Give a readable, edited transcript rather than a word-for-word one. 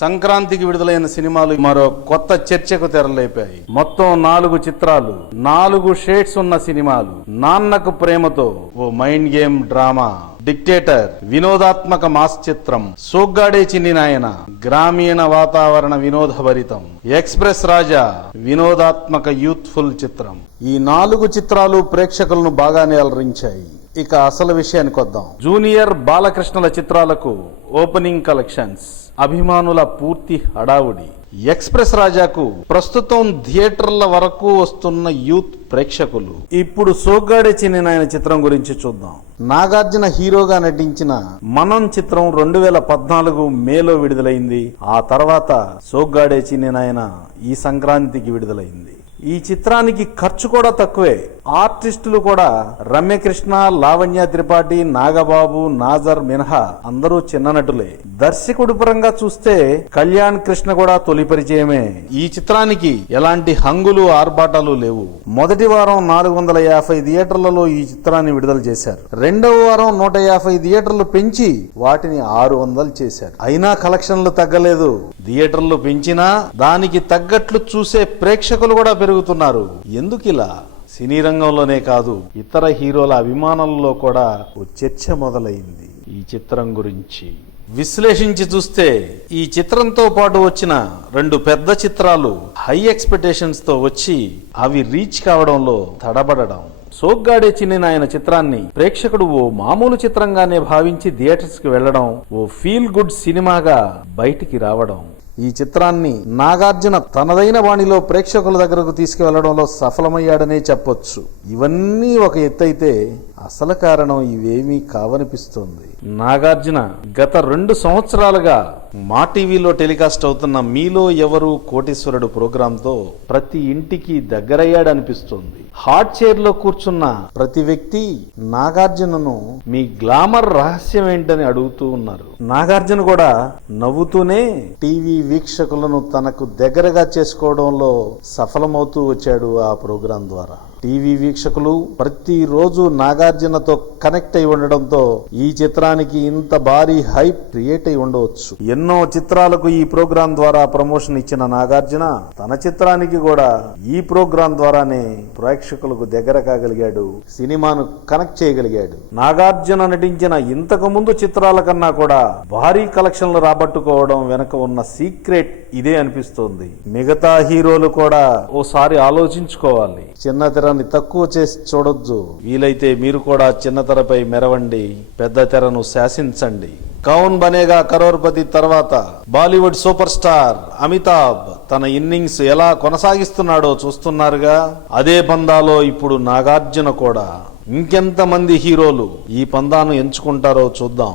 సంక్రాంతికి విడుదలైన సినిమాలు మరో కొత్త చర్చకు తెరలేపాయి. మొత్తం 4 చిత్రాలు, 4 షేడ్స్ ఉన్న సినిమాలు. నాన్నకు ప్రేమతో ఓ మైండ్ గేమ్ డ్రామా, డిక్టేటర్ వినోదాత్మక మాస్ చిత్రం, సోగ్గాడే చిన్ని నాయన గ్రామీణ వాతావరణ వినోదభరితం, ఎక్స్ప్రెస్ రాజా వినోదాత్మక యూత్ఫుల్ చిత్రం. ఈ 4 చిత్రాలు ప్రేక్షకులను బాగానే అలరించాయి. ఇక అసలు విషయానికి వద్దాం. జూనియర్ బాలకృష్ణల చిత్రాలకు ఓపెనింగ్ కలెక్షన్స్, అభిమానుల పూర్తి హడావుడి. ఎక్స్ప్రెస్ రాజాకు ప్రస్తుతం థియేటర్ల వరకు వస్తున్న యూత్ ప్రేక్షకులు. ఇప్పుడు సోగ్గాడే చిన్ని నాయన చిత్రం గురించి చూద్దాం. నాగార్జున హీరోగా నటించిన మనం చిత్రం 2014 మేలో విడుదలైంది. ఆ తర్వాత సోగ్గాడే చిన్ని నాయన ఈ సంక్రాంతికి విడుదలైంది. ఈ చిత్రానికి ఖర్చు కూడా తక్కువే. ఆర్టిస్టులు కూడా రమ్యకృష్ణ, లావణ్య త్రిపాఠి, నాగబాబు, నాజర్ మినహా అందరూ చిన్న నటులే. దర్శకుడి పరంగా చూస్తే కళ్యాణ్ కృష్ణ కూడా తొలి పరిచయమే. ఈ చిత్రానికి ఎలాంటి హంగులు ఆర్భాటాలు లేవు. మొదటి వారం 450 థియేటర్లలో ఈ చిత్రాన్ని విడుదల చేశారు. రెండవ వారం 150 థియేటర్లు పెంచి వాటిని 600 చేశారు. అయినా కలెక్షన్లు తగ్గలేదు. థియేటర్లు పెంచినా దానికి తగ్గట్లు చూసే ప్రేక్షకులు కూడా పెరుగుతున్నారు. ఎందుకిలా? సినీ రంగంలోనే కాదు, ఇతర హీరోల అభిమానులలో కూడా ఓ చర్చ మొదలైంది ఈ చిత్రం గురించి. విశ్లేషించి చూస్తే ఈ చిత్రంతో పాటు వచ్చిన 2 పెద్ద చిత్రాలు హై ఎక్స్పెక్టేషన్స్ తో వచ్చి అవి రీచ్ కావడంలో తడబడడం. సోగ్గాడే చిన్ని నాయన చిత్రాన్ని ప్రేక్షకుడు ఓ మామూలు చిత్రంగానే భావించి థియేటర్స్ కి వెళ్లడం, ఓ ఫీల్ గుడ్ సినిమాగా బయటికి రావడం. ఈ చిత్రాన్ని నాగార్జున తనదైన బాణిలో ప్రేక్షకుల దగ్గరకు తీసుకువెళ్లడంలో సఫలమయ్యాడనే చెప్పొచ్చు. ఇవన్నీ ఒక ఎత్తైతే అసలు కారణం ఇవేమీ కావనిపిస్తోంది. నాగార్జున గత 2 సంవత్సరాలుగా మా టీవీలో టెలికాస్ట్ అవుతున్న మీలో ఎవరు కోటీశ్వరుడు ప్రోగ్రాంతో ప్రతి ఇంటికి దగ్గరయ్యాడనిపిస్తోంది. హాట్ చైర్ లో కూర్చున్న ప్రతి వ్యక్తి నాగార్జునను మీ గ్లామర్ రహస్యం ఏంటని అడుగుతూ ఉన్నారు. నాగార్జున కూడా నవ్వుతూనే టీవీ వీక్షకులను తనకు దగ్గరగా చేసుకోవడంలో సఫలమవుతూ వచ్చాడు ఆ ప్రోగ్రాం ద్వారా. టీవీ వీక్షకులు ప్రతిరోజు నాగార్జునతో కనెక్ట్ అయి ఉండడంతో ఈ చిత్రానికి ఇంత భారీ హైప్ క్రియేట్ అయి ఉండవచ్చు. ఎన్నో చిత్రాలకు ఈ ప్రోగ్రాం ద్వారా ప్రమోషన్ ఇచ్చిన నాగార్జున తన చిత్రానికి కూడా ఈ ప్రోగ్రాం ద్వారానే ప్రేక్షకులకు దగ్గర కాగలిగాడు, సినిమాను కనెక్ట్ చేయగలిగాడు. నాగార్జున నటించిన ఇంతకు ముందు చిత్రాల కన్నా కూడా భారీ కలెక్షన్లు రాబట్టుకోవడం వెనక ఉన్న సీక్రెట్ ఇదే అనిపిస్తోంది. మిగతా హీరోలు కూడా ఓసారి ఆలోచించుకోవాలి. చిన్న తెరని తక్కువ చేసి చూడొద్దు. వీలైతే మీరు కూడా చిన్న తెరపై మెరవండి, పెద్ద తెరను శాసించండి. కౌన్ బనేగా కరోర్పతి తర్వాత బాలీవుడ్ సూపర్ స్టార్ అమితాబ్ తన ఇన్నింగ్స్ ఎలా కొనసాగిస్తున్నాడో చూస్తున్నారుగా. అదే పందాలో ఇప్పుడు నాగార్జున కూడా. ఇంకెంతమంది హీరోలు ఈ పందాను ఎంచుకుంటారో చూద్దాం.